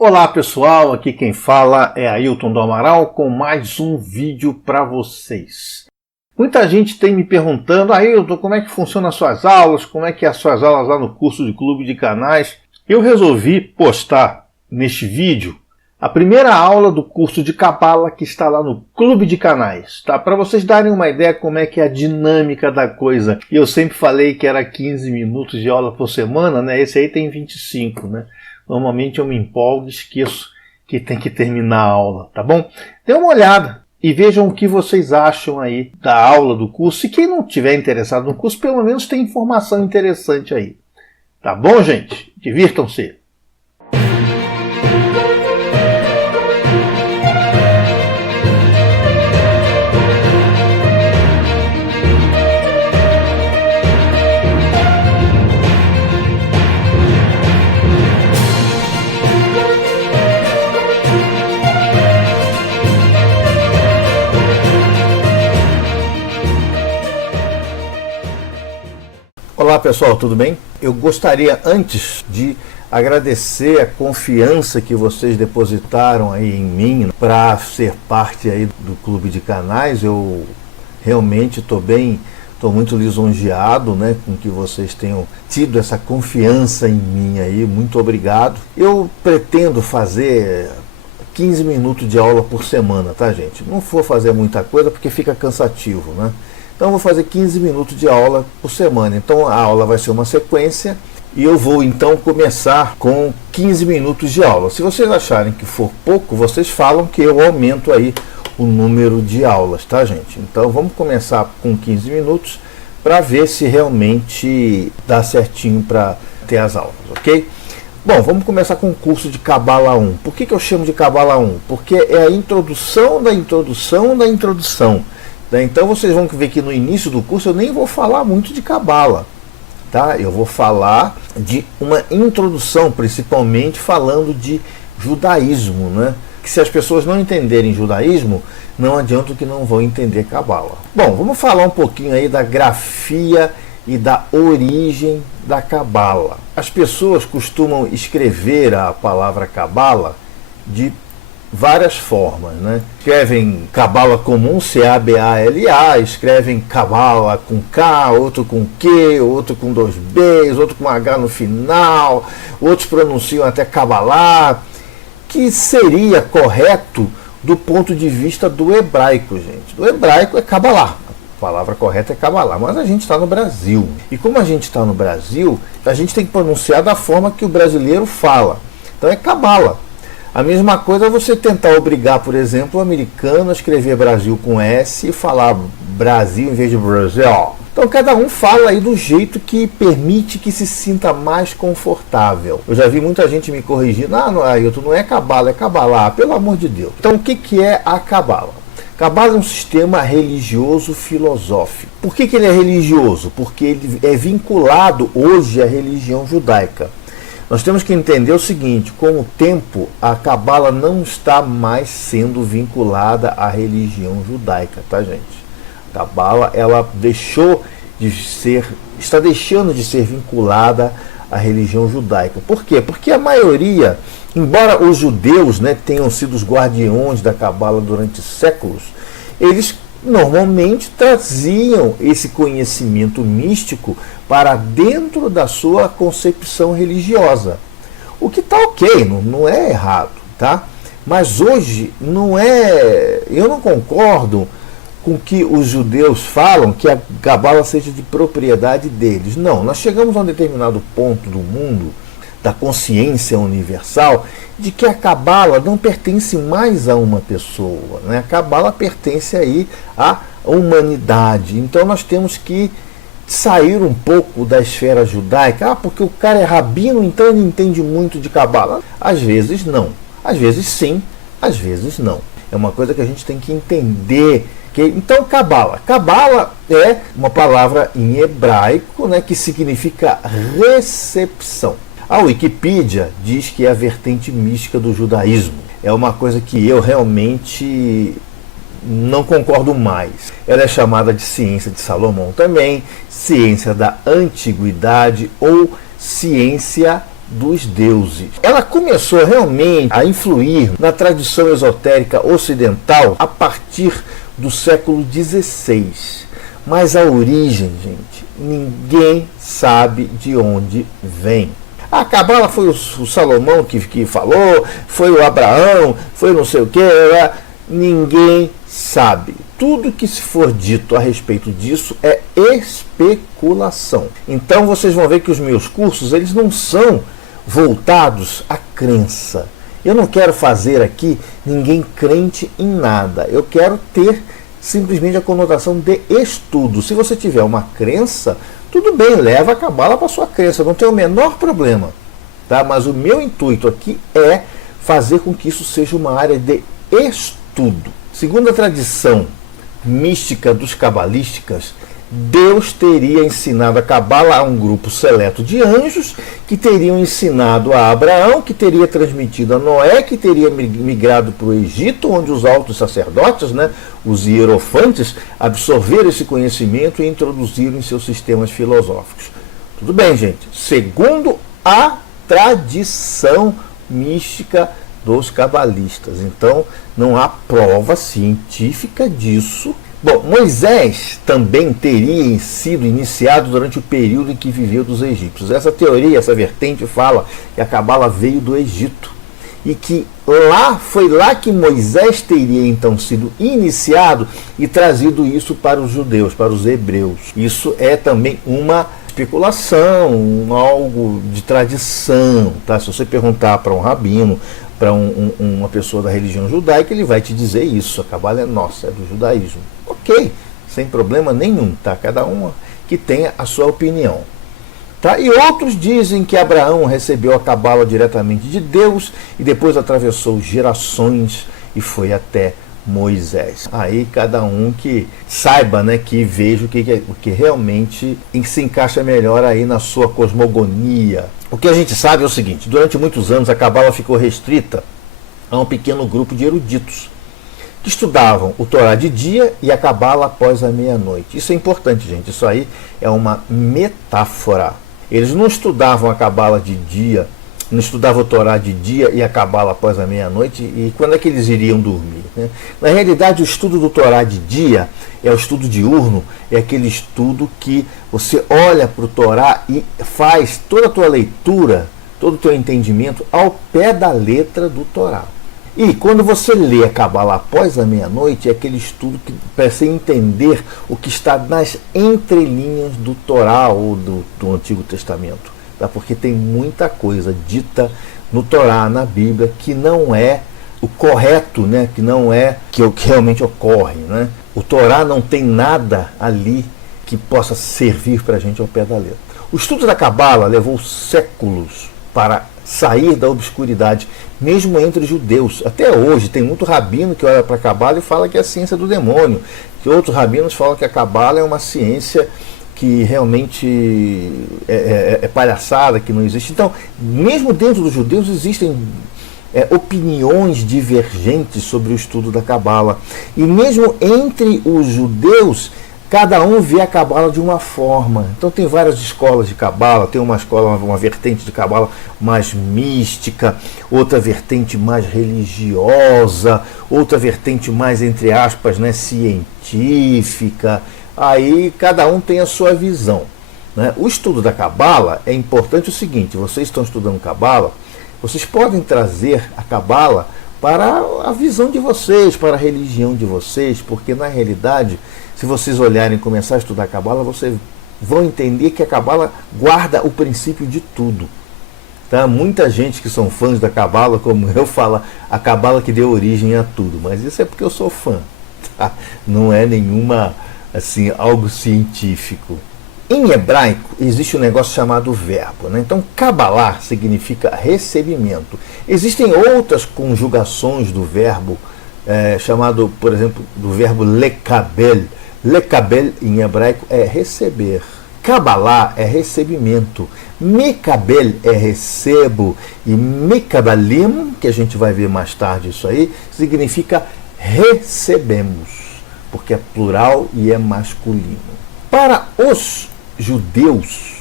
Olá pessoal, aqui quem fala é Ailton do Amaral com mais um vídeo para vocês. Muita gente tem me perguntando, Ailton, como é que funcionam as suas aulas, como é que é as suas aulas lá no curso de Clube de Canais. Eu resolvi postar neste vídeo a primeira aula do curso de Cabala que está lá no Clube de Canais, tá? Para vocês darem uma ideia como é que é a dinâmica da coisa. Eu sempre falei que era 15 minutos de aula por semana, né? Esse aí tem 25, né? Normalmente eu me empolgo e esqueço que tem que terminar a aula, tá bom? Dê uma olhada e vejam o que vocês acham aí da aula do curso. E quem não estiver interessado no curso, pelo menos tem informação interessante aí. Tá bom, gente? Divirtam-se! Olá pessoal, tudo bem? Eu gostaria antes de agradecer a confiança que vocês depositaram aí em mim para ser parte aí do Clube de Canais. Eu realmente estou muito lisonjeado, né, com que vocês tenham tido essa confiança em mim aí. Muito obrigado. Eu pretendo fazer 15 minutos de aula por semana, tá, gente? Não vou fazer muita coisa porque fica cansativo, né? Então eu vou fazer 15 minutos de aula por semana. Então a aula vai ser uma sequência e eu vou então começar com 15 minutos de aula. Se vocês acharem que for pouco, vocês falam que eu aumento aí o número de aulas, tá, gente? Então vamos começar com 15 minutos para ver se realmente dá certinho para ter as aulas, ok? Bom, vamos começar com o curso de Cabala 1. Por que eu chamo de Cabala 1? Porque é a introdução da introdução da introdução. Então vocês vão ver que no início do curso eu nem vou falar muito de Cabala, tá? Eu vou falar de uma introdução, principalmente falando de judaísmo, né? Que se as pessoas não entenderem judaísmo, não adianta que não vão entender Cabala. Bom, vamos falar um pouquinho aí da grafia e da origem da Cabala. As pessoas costumam escrever a palavra Cabala de várias formas, né? Escrevem Cabala comum, C-A-B-A-L-A, escrevem Cabala com K, outro com Q, outro com 2 Bs, outro com H no final, outros pronunciam até Cabalá, que seria correto do ponto de vista do hebraico, gente. Do hebraico é Cabalá. A palavra correta é Cabalá, mas a gente está no Brasil. E como a gente está no Brasil, a gente tem que pronunciar da forma que o brasileiro fala. Então é Cabala. A mesma coisa é você tentar obrigar, por exemplo, o americano a escrever Brasil com S e falar Brasil em vez de Brasil. Então cada um fala aí do jeito que permite que se sinta mais confortável. Eu já vi muita gente me corrigindo, Ailton, não é Cabala, é Cabalá, pelo amor de Deus. Então o que é a Cabala? Cabala é um sistema religioso filosófico. Por que ele é religioso? Porque ele é vinculado hoje à religião judaica. Nós temos que entender o seguinte: com o tempo, a Cabala não está mais sendo vinculada à religião judaica, tá, gente? A Cabala, ela está deixando de ser vinculada à religião judaica. Por quê? Porque a maioria, embora os judeus, né, tenham sido os guardiões da Cabala durante séculos, eles normalmente traziam esse conhecimento místico para dentro da sua concepção religiosa. O que está ok, não é errado, tá? Mas hoje eu não concordo com que os judeus falam que a Cabala seja de propriedade deles. Não, nós chegamos a um determinado ponto do mundo, da consciência universal, de que a Cabala não pertence mais a uma pessoa, né? A Cabala pertence aí à humanidade. Então nós temos que sair um pouco da esfera judaica. Porque o cara é rabino, então ele entende muito de Cabala. Às vezes não. Às vezes sim, às vezes não. É uma coisa que a gente tem que entender. Então Cabala. Cabala é uma palavra em hebraico, né, que significa recepção. A Wikipedia diz que é a vertente mística do judaísmo. É uma coisa que eu realmente não concordo mais. Ela é chamada de ciência de Salomão também, ciência da antiguidade ou ciência dos deuses. Ela começou realmente a influir na tradição esotérica ocidental a partir do século XVI. Mas a origem, gente, ninguém sabe de onde vem. A Cabala foi o Salomão que falou, foi o Abraão, foi não sei o que, ninguém sabe. Tudo que se for dito a respeito disso é especulação. Então vocês vão ver que os meus cursos, eles não são voltados à crença. Eu não quero fazer aqui ninguém crente em nada. Eu quero ter simplesmente a conotação de estudo. Se você tiver uma crença, tudo bem, leva a Cabala para a sua crença, não tem o menor problema. Tá? Mas o meu intuito aqui é fazer com que isso seja uma área de estudo. Segundo a tradição mística dos cabalistas, Deus teria ensinado a Cabala a um grupo seleto de anjos, que teriam ensinado a Abraão, que teria transmitido a Noé, que teria migrado para o Egito, onde os altos sacerdotes, os hierofantes, absorveram esse conhecimento e introduziram em seus sistemas filosóficos. Tudo bem, gente. Segundo a tradição mística dos cabalistas. Então, não há prova científica disso. Bom, Moisés também teria sido iniciado durante o período em que viveu dos egípcios. Essa teoria, essa vertente fala que a Cabala veio do Egito e que foi lá que Moisés teria então sido iniciado e trazido isso para os judeus, para os hebreus. Isso é também uma especulação, algo de tradição, tá? Se você perguntar para um rabino, para uma pessoa da religião judaica, ele vai te dizer isso. A Cabala é nossa, é do judaísmo. Ok, sem problema nenhum, tá? Cada um que tenha a sua opinião. Tá? E outros dizem que Abraão recebeu a Cabala diretamente de Deus e depois atravessou gerações e foi até Moisés. Aí cada um que saiba, que veja o que realmente se encaixa melhor aí na sua cosmogonia. O que a gente sabe é o seguinte: durante muitos anos a Cabala ficou restrita a um pequeno grupo de eruditos que estudavam o Torá de dia e a Cabala após a meia-noite. Isso é importante, gente. Isso aí é uma metáfora. Eles não estudavam a Cabala de dia, não estudavam o Torá de dia e a Cabala após a meia-noite. E quando é que eles iriam dormir? Na realidade, o estudo do Torá de dia é o estudo diurno, é aquele estudo que você olha para o Torá e faz toda a tua leitura, todo o teu entendimento ao pé da letra do Torá. E quando você lê a Cabala após a meia-noite, é aquele estudo para você entender o que está nas entrelinhas do Torá ou do Antigo Testamento. Tá? Porque tem muita coisa dita no Torá, na Bíblia, que não é o correto, que não é o que realmente ocorre. O Torá não tem nada ali que possa servir para a gente ao pé da letra. O estudo da Cabala levou séculos para sair da obscuridade, mesmo entre judeus. Até hoje tem muito rabino que olha para a Cabala e fala que é a ciência do demônio, que outros rabinos falam que a Cabala é uma ciência que realmente é palhaçada, que não existe. Então, mesmo dentro dos judeus existem opiniões divergentes sobre o estudo da Cabala. E mesmo entre os judeus, cada um vê a Cabala de uma forma. Então tem várias escolas de Cabala, tem uma escola, uma vertente de Cabala mais mística, outra vertente mais religiosa, outra vertente mais, entre aspas, científica. Aí cada um tem a sua visão. O estudo da Cabala é importante o seguinte: vocês estão estudando Cabala, vocês podem trazer a Cabala para a visão de vocês, para a religião de vocês, porque na realidade, se vocês olharem e começar a estudar a Cabala, vocês vão entender que a Cabala guarda o princípio de tudo. Tá? Muita gente que são fãs da Cabala, como eu, fala a Cabala que deu origem a tudo, mas isso é porque eu sou fã, tá? Não é nenhuma, algo científico. Em hebraico existe um negócio chamado verbo. Então, Kabbalah significa recebimento. Existem outras conjugações do verbo, chamado, por exemplo, do verbo lekabel. Lekabel em hebraico é receber. Kabbalah é recebimento. Mekabel é recebo. E mekabalim, que a gente vai ver mais tarde isso aí, significa recebemos, porque é plural e é masculino. Para os judeus,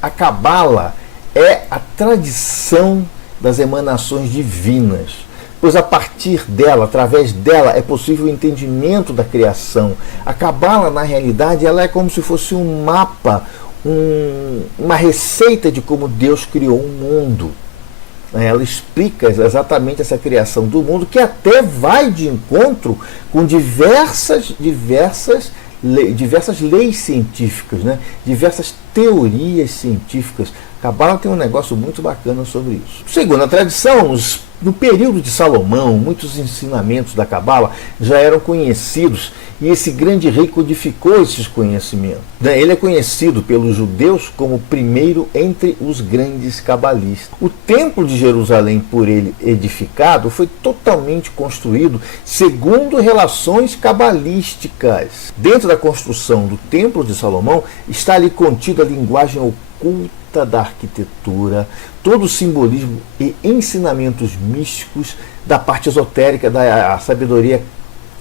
a Cabala é a tradição das emanações divinas, pois a partir dela, através dela, é possível o entendimento da criação. A Cabala, na realidade, ela é como se fosse um mapa, uma receita de como Deus criou o mundo. Ela explica exatamente essa criação do mundo, que até vai de encontro com diversas leis científicas, né? Diversas teorias científicas. A Cabala tem um negócio muito bacana sobre isso. Segundo a tradição, no período de Salomão, muitos ensinamentos da Cabala já eram conhecidos e esse grande rei codificou esses conhecimentos. Ele é conhecido pelos judeus como o primeiro entre os grandes cabalistas. O templo de Jerusalém, por ele edificado, foi totalmente construído segundo relações cabalísticas. Dentro da construção do templo de Salomão está ali contida a linguagem oculta da arquitetura, todo o simbolismo e ensinamentos místicos da parte esotérica da sabedoria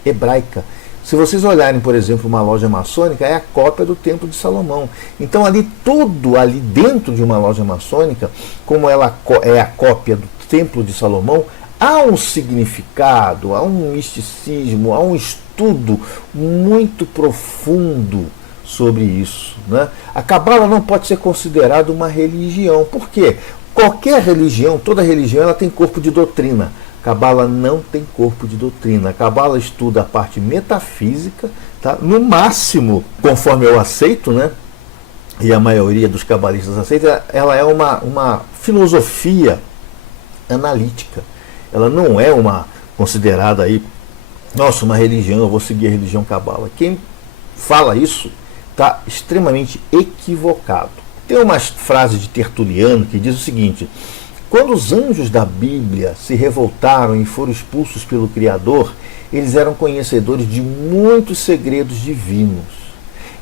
hebraica. Se vocês olharem, por exemplo, uma loja maçônica, é a cópia do Templo de Salomão. Então, tudo ali dentro de uma loja maçônica, como ela é a cópia do Templo de Salomão, há um significado, há um misticismo, há um estudo muito profundo sobre isso, né? A Cabala não pode ser considerada uma religião. Por quê? Qualquer religião, toda religião, ela tem corpo de doutrina. A Cabala não tem corpo de doutrina. A Cabala estuda a parte metafísica, tá? No máximo, conforme eu aceito, né? E a maioria dos cabalistas aceita, ela é uma filosofia analítica. Ela não é uma considerada aí, nossa, uma religião, eu vou seguir a religião Cabala. Quem fala isso está extremamente equivocado. Tem uma frase de Tertuliano que diz o seguinte: quando os anjos da Bíblia se revoltaram e foram expulsos pelo Criador, eles eram conhecedores de muitos segredos divinos.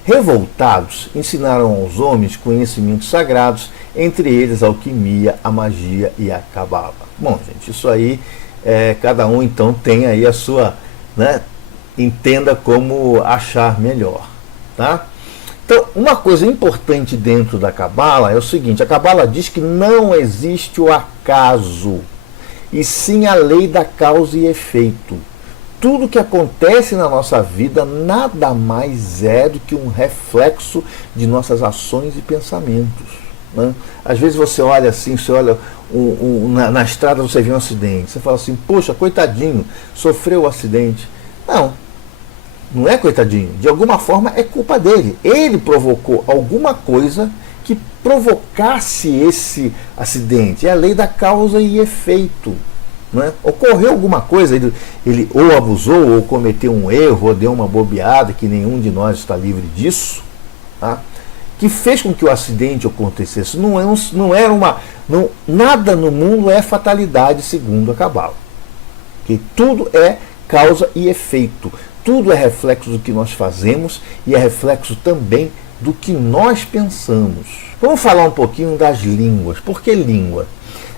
Revoltados, ensinaram aos homens conhecimentos sagrados, entre eles a alquimia, a magia e a cabala. Bom, gente, isso aí, cada um então tem aí a sua, né, entenda como achar melhor, tá? Então, uma coisa importante dentro da Cabala é o seguinte: a Cabala diz que não existe o acaso, e sim a lei da causa e efeito. Tudo que acontece na nossa vida nada mais é do que um reflexo de nossas ações e pensamentos, né? Às vezes você olha assim, você olha na estrada, você vê um acidente, você fala assim, poxa, coitadinho, sofreu um acidente. Não é coitadinho, de alguma forma é culpa dele. Ele provocou alguma coisa que provocasse esse acidente. É a lei da causa e efeito, né? Ocorreu alguma coisa, ele ou abusou, ou cometeu um erro, ou deu uma bobeada, que nenhum de nós está livre disso, tá? Que fez com que o acidente acontecesse. Nada no mundo é fatalidade, segundo a Cabala. Que tudo é causa e efeito. Tudo é reflexo do que nós fazemos e é reflexo também do que nós pensamos. Vamos falar um pouquinho das línguas. Por que língua?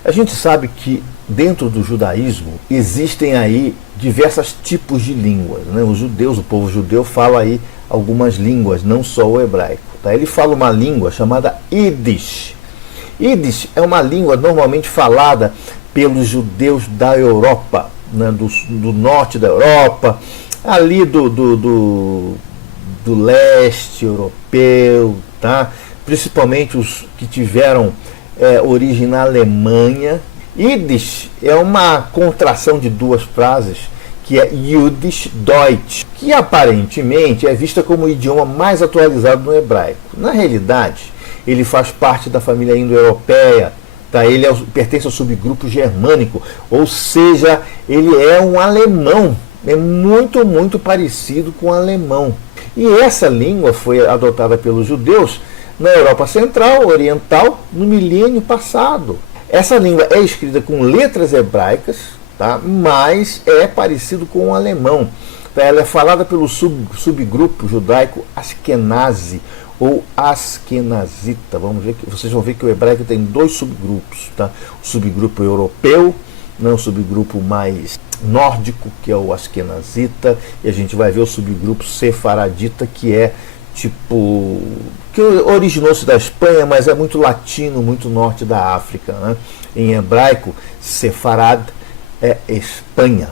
A gente sabe que dentro do judaísmo existem aí diversos tipos de línguas, né? Os judeus, o povo judeu fala aí algumas línguas, não só o hebraico, tá? Ele fala uma língua chamada Yiddish. Yiddish é uma língua normalmente falada pelos judeus da Europa, né? do norte da Europa, ali do leste europeu, tá? Principalmente os que tiveram origem na Alemanha. Yiddish é uma contração de duas frases, que é Jüdisch Deutsch, que aparentemente é vista como o idioma mais atualizado no hebraico. Na realidade, ele faz parte da família indo-europeia, tá? Ele pertence ao subgrupo germânico, ou seja, ele é um alemão. É muito, muito parecido com o alemão. E essa língua foi adotada pelos judeus na Europa Central, Oriental, no milênio passado. Essa língua é escrita com letras hebraicas, tá? Mas é parecido com o alemão. Ela é falada pelo subgrupo judaico Ashkenazi ou Askenazita. Vocês vão ver que o hebraico tem dois subgrupos, tá? O subgrupo europeu, o subgrupo mais nórdico, que é o Askenazita, e a gente vai ver o subgrupo sefaradita, que é tipo, que originou-se da Espanha, mas é muito latino, muito norte da África, né? Em hebraico, Sefarad é Espanha,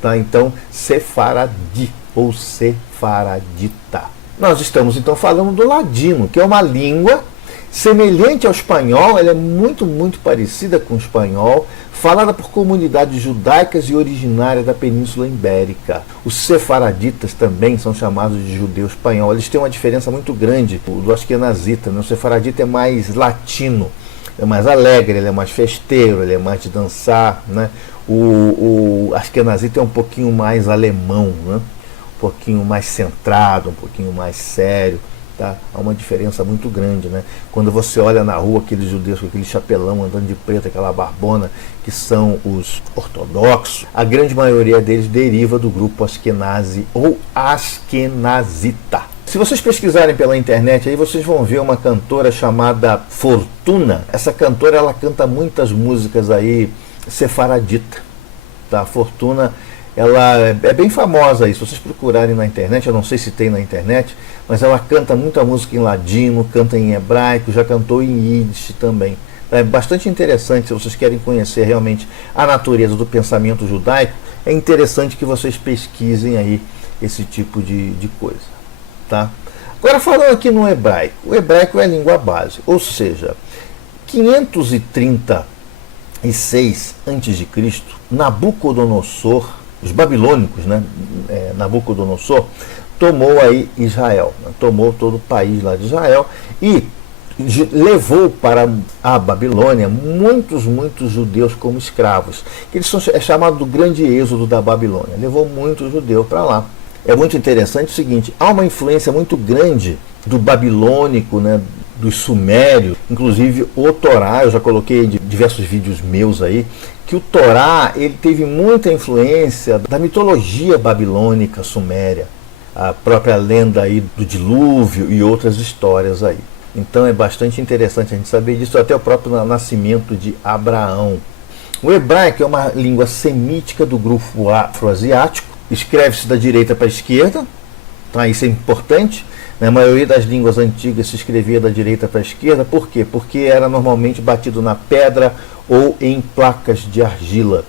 tá? Então, Sefaradi ou Sefaradita. Nós estamos então falando do ladino, que é uma língua semelhante ao espanhol, ela é muito parecida com o espanhol, falada por comunidades judaicas e originárias da Península Ibérica. Os sefaraditas também são chamados de judeu espanhol. Eles têm uma diferença muito grande do askenazita, né? O sefaradita é mais latino, é mais alegre, ele é mais festeiro, ele é mais de dançar, né? O askenazita é um pouquinho mais alemão, né? Um pouquinho mais centrado, um pouquinho mais sério. Tá? Há uma diferença muito grande, né? Quando você olha na rua aqueles judeus com aquele chapelão andando de preto, aquela barbona, que são os ortodoxos, a grande maioria deles deriva do grupo Askenazi ou Askenazita. Se vocês pesquisarem pela internet, aí vocês vão ver uma cantora chamada Fortuna. Essa cantora, ela canta muitas músicas aí sefaradita, tá? Fortuna, ela é bem famosa aí. Se vocês procurarem na internet, eu não sei se tem na internet, mas ela canta muita música em ladino, canta em hebraico, já cantou em Yiddish também. É bastante interessante. Se vocês querem conhecer realmente a natureza do pensamento judaico, é interessante que vocês pesquisem aí esse tipo de coisa, tá? Agora, falando aqui no hebraico, o hebraico é a língua base, ou seja, 536 a.C., Nabucodonosor, os babilônicos, né? Nabucodonosor tomou aí Israel, né? Tomou todo o país lá de Israel e levou para a Babilônia muitos judeus como escravos. Eles são chamados do grande êxodo da Babilônia. Levou muitos judeus para lá. É muito interessante o seguinte: há uma influência muito grande do babilônico, né, dos sumérios, inclusive o Torá. Eu já coloquei diversos vídeos meus aí, que o Torá, ele teve muita influência da mitologia babilônica suméria, a própria lenda aí do dilúvio e outras histórias aí. Então é bastante interessante a gente saber disso, até o próprio nascimento de Abraão. O hebraico é uma língua semítica do grupo afroasiático, escreve-se da direita para a esquerda, tá? Isso é importante. Na maioria das línguas antigas se escrevia da direita para a esquerda. Por quê? Porque era normalmente batido na pedra ou em placas de argila.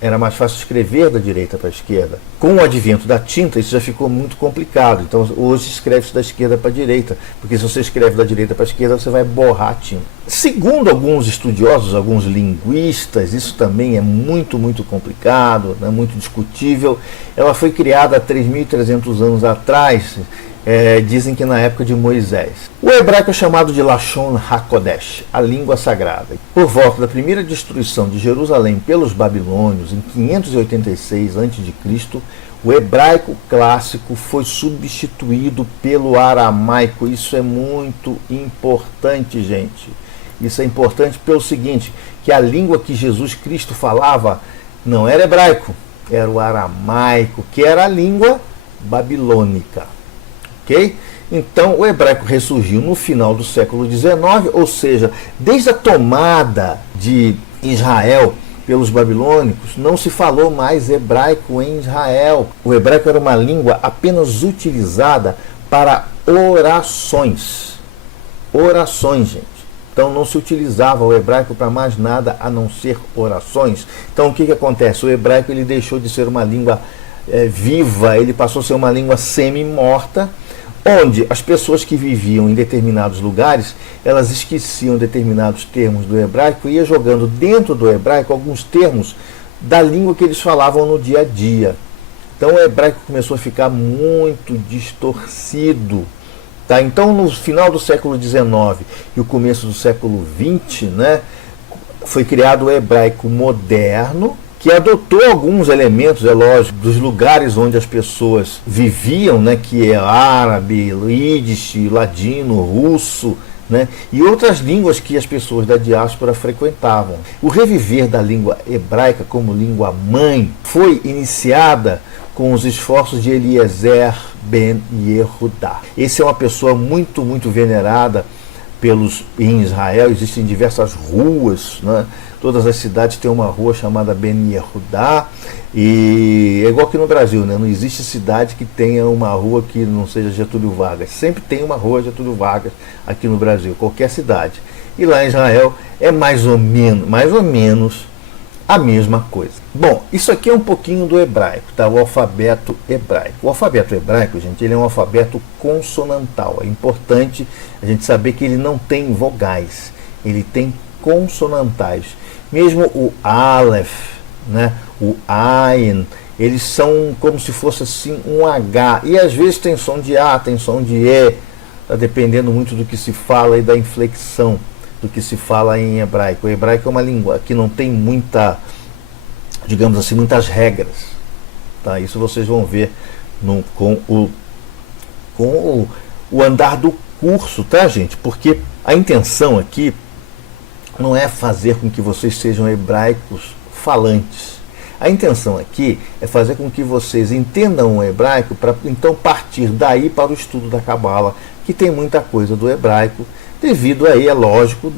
Era mais fácil escrever da direita para a esquerda. Com o advento da tinta, isso já ficou muito complicado. Então, hoje escreve-se da esquerda para a direita, porque se você escreve da direita para a esquerda, você vai borrar a tinta. Segundo alguns estudiosos, alguns linguistas, isso também é muito complicado, né, muito discutível. Ela foi criada há 3.300 anos atrás, dizem que na época de Moisés. O hebraico é chamado de Lashon HaKodesh, a língua sagrada. Por volta da primeira destruição de Jerusalém pelos babilônios, em 586 a.C., o hebraico clássico foi substituído pelo aramaico. Isso é muito importante, gente. Isso é importante pelo seguinte, que a língua que Jesus Cristo falava não era hebraico, era o aramaico, que era a língua babilônica. Okay? Então o hebraico ressurgiu no final do século XIX, ou seja, desde a tomada de Israel pelos babilônicos, não se falou mais hebraico em Israel. O hebraico era uma língua apenas utilizada para orações. Orações, gente. Então não se utilizava o hebraico para mais nada a não ser orações. Então o que acontece? O hebraico, ele deixou de ser uma língua viva, ele passou a ser uma língua semi-morta, onde as pessoas que viviam em determinados lugares, elas esqueciam determinados termos do hebraico e ia jogando dentro do hebraico alguns termos da língua que eles falavam no dia a dia. Então o hebraico começou a ficar muito distorcido. Tá? Então no final do século XIX e o começo do século XX, né, foi criado o hebraico moderno, que adotou alguns elementos, é lógico, dos lugares onde as pessoas viviam, né, que é árabe, yiddish, ladino, russo, né, e outras línguas que as pessoas da diáspora frequentavam. O reviver da língua hebraica como língua mãe foi iniciada com os esforços de Eliezer ben Yehudá. Esse é uma pessoa muito venerada em Israel, existem diversas ruas, né? Todas as cidades têm uma rua chamada Ben Yehudá, e é igual aqui no Brasil, né? Não existe cidade que tenha uma rua que não seja Getúlio Vargas. Sempre tem uma rua Getúlio Vargas aqui no Brasil, qualquer cidade. E lá em Israel é mais ou menos a mesma coisa. Bom, isso aqui é um pouquinho do hebraico, tá? O alfabeto hebraico. O alfabeto hebraico, gente, ele é um alfabeto consonantal. É importante a gente saber que ele não tem vogais, ele tem consonantais. Mesmo o Aleph, né? O Ain, eles são como se fosse assim um H. E às vezes tem som de A, tem som de E, tá? Dependendo muito do que se fala e da inflexão do que se fala em hebraico. O hebraico é uma língua que não tem digamos assim, muitas regras, tá? Isso vocês vão ver com o andar do curso, tá, gente? Porque a intenção aqui não é fazer com que vocês sejam hebraicos falantes. A intenção aqui é fazer com que vocês entendam o hebraico para então partir daí para o estudo da Cabala, que tem muita coisa do hebraico, devido aí, é lógico,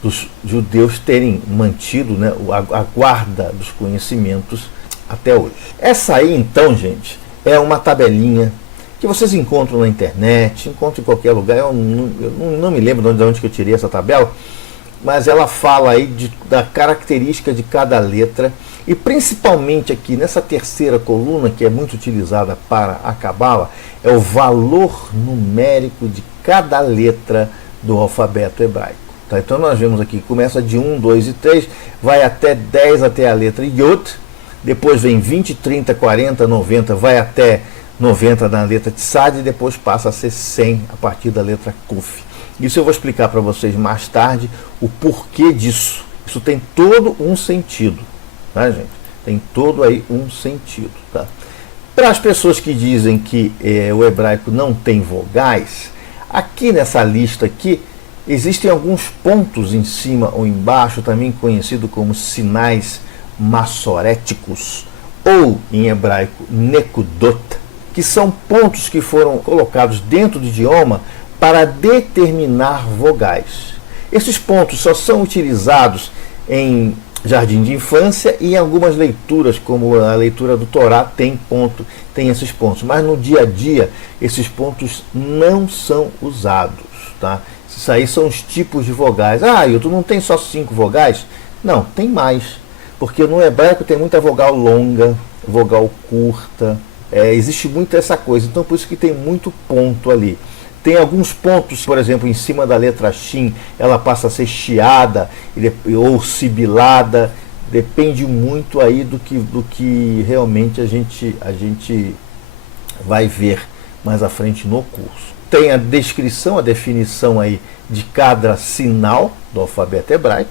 dos judeus terem mantido, né, a guarda dos conhecimentos até hoje. Essa aí, então, gente, é uma tabelinha que vocês encontram na internet, encontram em qualquer lugar. Eu não me lembro de onde que eu tirei essa tabela, mas ela fala aí da característica de cada letra, e principalmente aqui nessa terceira coluna, que é muito utilizada para a Cabala, é o valor numérico de cada letra do alfabeto hebraico. Tá? Então nós vemos aqui, começa de 1, 2 e 3, vai até 10, até a letra Yod, depois vem 20, 30, 40, 90, vai até 90 na letra Tsad, e depois passa a ser 100 a partir da letra Kuf. Isso eu vou explicar para vocês mais tarde o porquê disso. Isso tem todo um sentido, tá, gente? Tem todo aí um sentido, tá? Para as pessoas que dizem que o hebraico não tem vogais, aqui nessa lista aqui existem alguns pontos em cima ou embaixo, também conhecido como sinais massoréticos, ou em hebraico nekudot, que são pontos que foram colocados dentro do idioma para determinar vogais. Esses pontos só são utilizados em jardim de infância e em algumas leituras, como a leitura do Torá, tem esses pontos. Mas no dia a dia, esses pontos não são usados, tá? Isso aí são os tipos de vogais. Ah, Hilton, não tem só 5 vogais? Não, tem mais. Porque no hebraico tem muita vogal longa, vogal curta. Existe muito essa coisa. Então, por isso que tem muito ponto ali. Tem alguns pontos, por exemplo, em cima da letra Shin, ela passa a ser chiada ou sibilada. Depende muito aí do que realmente a gente vai ver mais à frente no curso. Tem a descrição, a definição aí de cada sinal do alfabeto hebraico.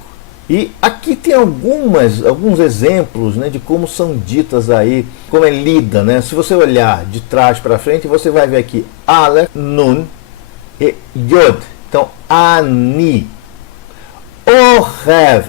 E aqui tem alguns exemplos, né, de como são ditas aí, como é lida, né? Se você olhar de trás para frente, você vai ver aqui Aleph, Nun e Yod. Então, Ani. Orev.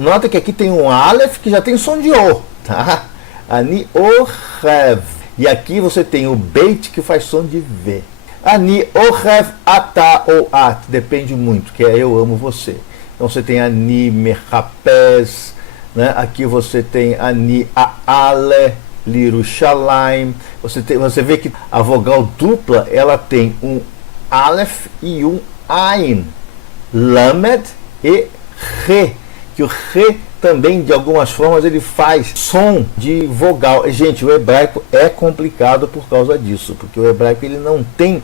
Nota que aqui tem um Aleph que já tem som de O, tá? Ani Orev. E aqui você tem o Beit que faz som de V. Ani Orev Ata ou At. Depende muito, que é eu amo você. Então você tem Ani Merapes, né? Aqui você tem Ani Aale Lirushalayim. Você vê que a vogal dupla ela tem um Aleph e um Ain, Lamed e Re, que o Re também de algumas formas ele faz som de vogal. Gente, o hebraico é complicado por causa disso, porque o hebraico ele não tem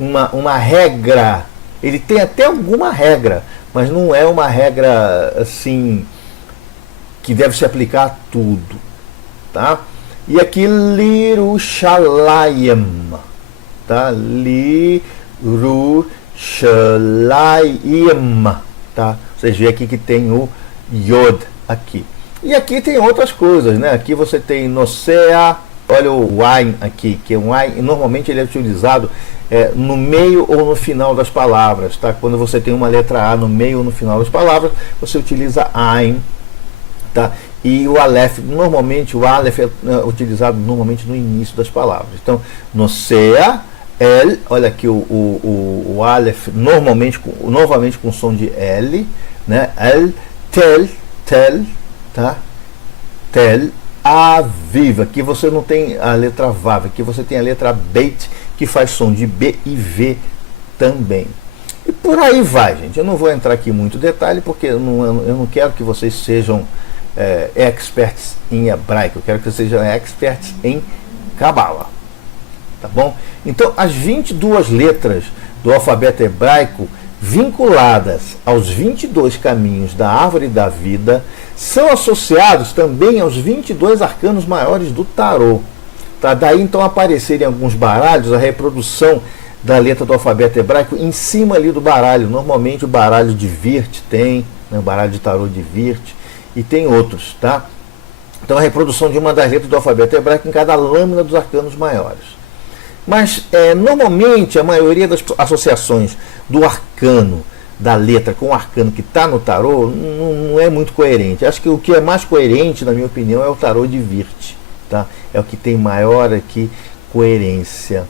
uma regra, ele tem até alguma regra, mas não é uma regra assim que deve se aplicar a tudo, tá? E aqui Lirushalayim, tá? Lirushalayim, tá? Vocês veem aqui que tem o Yod aqui. E aqui tem outras coisas, né? Aqui você tem Nosea, olha o Ain aqui, que é um Ain, normalmente ele é utilizado no meio ou no final das palavras, tá? Quando você tem uma letra A no meio ou no final das palavras, você utiliza Ain, tá? E o Aleph, normalmente o Aleph é utilizado normalmente no início das palavras. Então, Nosea L, olha aqui o Aleph novamente com som de L, né? L, tel, tá? Tel Aviv, aqui você não tem a letra Vav, aqui você tem a letra Beit, que faz som de B e V também. E por aí vai, gente. Eu não vou entrar aqui em muito detalhe, porque eu não quero que vocês sejam experts em hebraico, eu quero que vocês sejam experts em Kabbalah, tá bom? Então, as 22 letras do alfabeto hebraico, vinculadas aos 22 caminhos da árvore da vida, são associados também aos 22 arcanos maiores do tarô. Tá? Daí então aparecerem alguns baralhos, a reprodução da letra do alfabeto hebraico em cima ali do baralho. Normalmente o baralho de Virt tem, né, o baralho de tarô de Virt, e tem outros. Tá? Então a reprodução de uma das letras do alfabeto hebraico em cada lâmina dos arcanos maiores. Mas normalmente a maioria das associações do arcano da letra com o arcano que está no tarô não é muito coerente. Acho que o que é mais coerente, na minha opinião, é o tarô de Virt, tá? É o que tem maior aqui coerência,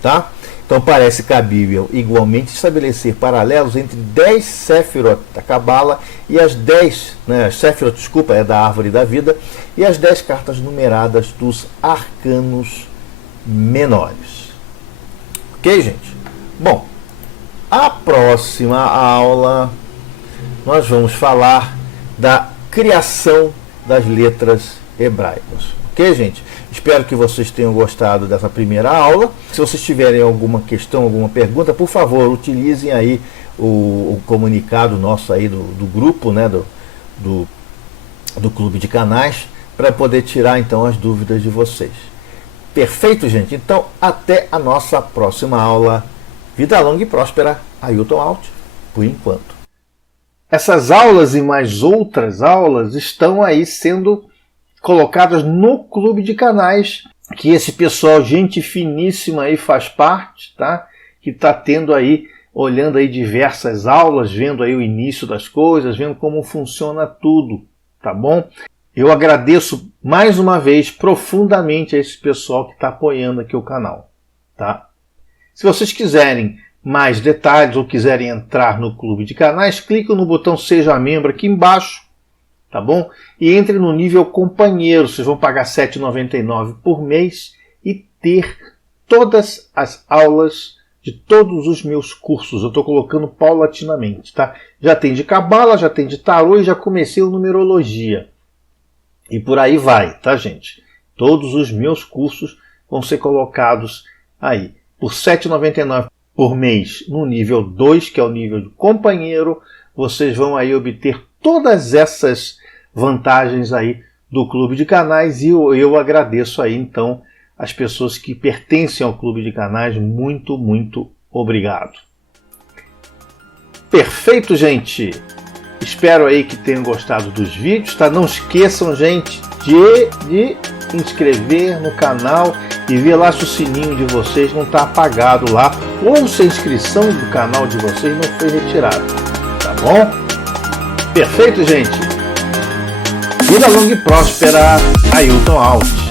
tá? Então parece cabível igualmente estabelecer paralelos entre 10 Sefirot da Kabbalah e as 10, né, Sefirot, desculpa, é da árvore da vida, e as 10 cartas numeradas dos arcanos menores. Ok, gente? Bom, a próxima aula nós vamos falar da criação das letras hebraicas. Ok, gente? Espero que vocês tenham gostado dessa primeira aula. Se vocês tiverem alguma questão, alguma pergunta, por favor, utilizem aí o comunicado nosso aí do grupo, né, do Clube de Canais, para poder tirar então as dúvidas de vocês. Perfeito, gente? Então, até a nossa próxima aula. Vida longa e próspera. Ailton Alt, por enquanto. Essas aulas e mais outras aulas estão aí sendo colocadas no Clube de Canais, que esse pessoal, gente finíssima aí, faz parte, tá? Que está tendo aí, olhando aí diversas aulas, vendo aí o início das coisas, vendo como funciona tudo, tá bom? Eu agradeço mais uma vez profundamente a esse pessoal que está apoiando aqui o canal, tá? Se vocês quiserem mais detalhes ou quiserem entrar no Clube de Canais, clique no botão Seja Membro aqui embaixo, tá bom? E entre no nível companheiro, vocês vão pagar R$ 7,99 por mês e ter todas as aulas de todos os meus cursos. Eu estou colocando paulatinamente, tá? Já tem de Kabbalah, já tem de Tarô e já comecei o Numerologia. E por aí vai, tá, gente? Todos os meus cursos vão ser colocados aí por R$ 7,99 por mês no nível 2, que é o nível de companheiro. Vocês vão aí obter todas essas vantagens aí do Clube de Canais e eu agradeço aí então as pessoas que pertencem ao Clube de Canais. Muito, muito obrigado. Perfeito, gente! Espero aí que tenham gostado dos vídeos, tá? Não esqueçam, gente, de inscrever no canal e ver lá se o sininho de vocês não está apagado lá ou se a inscrição do canal de vocês não foi retirada, tá bom? Perfeito, gente? Vida longa e próspera, Ailton Alt.